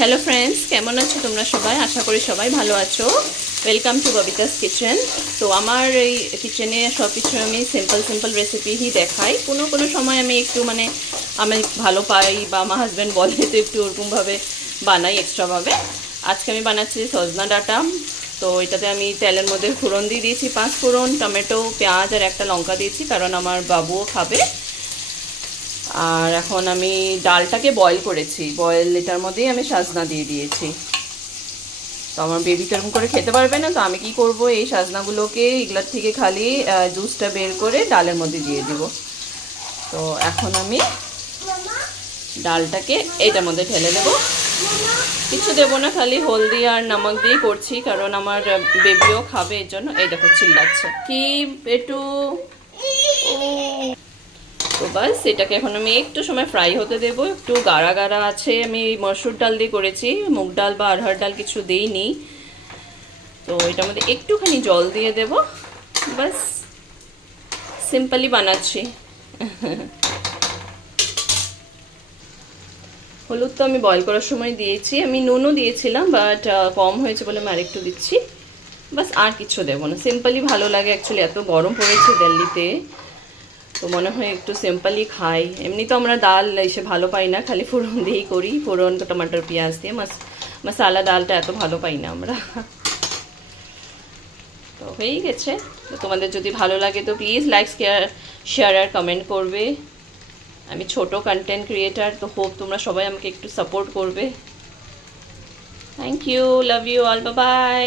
Hello friends, কেমন আছো তোমরা সবাই? আশা করি সবাই ভালো আছো। Welcome to Babita's kitchen. তো আমার এই কিচেনে সব কিছু আমি সিম্পল রেসিপিই দেখাই। কোনো কোনো সময় আমি একটু আমি ভালো পাই বা আমার হাজব্যান্ড বলে তো একটু ওরকমভাবে বানাই এক্সট্রাভাবে। আজকে আমি বানাচ্ছি সজনা ডাঁটা। তো এটাতে আমি তেলের মধ্যে ফোড়ন দিয়ে দিয়েছি, 5 ফোড়ন, টমেটো, পেঁয়াজ আর একটা লঙ্কা দিয়েছি, কারণ আমার বাবুও খাবে। আর এখন আমি ডালটাকে বয়েল করেছি, এটার মধ্যেই আমি সাজনা দিয়ে দিয়েছি। তো আমার বেবি এরকম করে খেতে পারবে না, তো আমি কি করব, এই সাজনাগুলোকে এগুলোর থেকে খালি জুসটা বের করে ডালের মধ্যে দিয়ে দিব। তো এখন আমি ডালটাকে এইটার মধ্যে ঢেলে দেবো। কিছু দেবো না, খালি হলদি আর নমক দিয়ে করছি, কারণ আমার বেবিও খাবে, এর জন্য। এই দেখো চিল্লাচ্ছে কি একটু। তো বাস এটাকে এখন আমি একটু সময় ফ্রাই হতে দেবো। একটু গাঢ়া গাঢ়া আছে, আমি মসুর ডাল দিয়ে করেছি, মুগ ডাল বা অরহর ডাল কিছু দিইনি। তো এটার মধ্যে একটুখানি জল দিয়ে দেব, বাস সিম্পলি বানাচ্ছি। হলুদ তো আমি বয়েল করার সময় দিয়েছি, আমি নুনও দিয়েছিলাম, বাট কম হয়েছে বলে আমি আরেকটু দিচ্ছি। বাস আর কিছু দেবো না, সিম্পলি ভালো লাগে অ্যাকচুয়ালি। এত গরম পড়েছে দিল্লিতে, তো মনে হয় একটু সিম্পলই খাই। এমনি তো আমরা ডাল এসে ভালো পাই না, খালি ফোড়ন দিয়েই করি, ফোড়ন তো টমাটোর পেঁয়াজ দিয়ে। মশালা ডালটা এত ভালো পাই না আমরা। তো হয়েই গেছে। তো তোমাদের যদি ভালো লাগে তো প্লিজ লাইক শেয়ার আর কমেন্ট করবে। আমি ছোট কন্টেন্ট ক্রিয়েটার, তো হোপ তোমরা সবাই আমাকে একটু সাপোর্ট করবে। Thank you, love you all, bye by.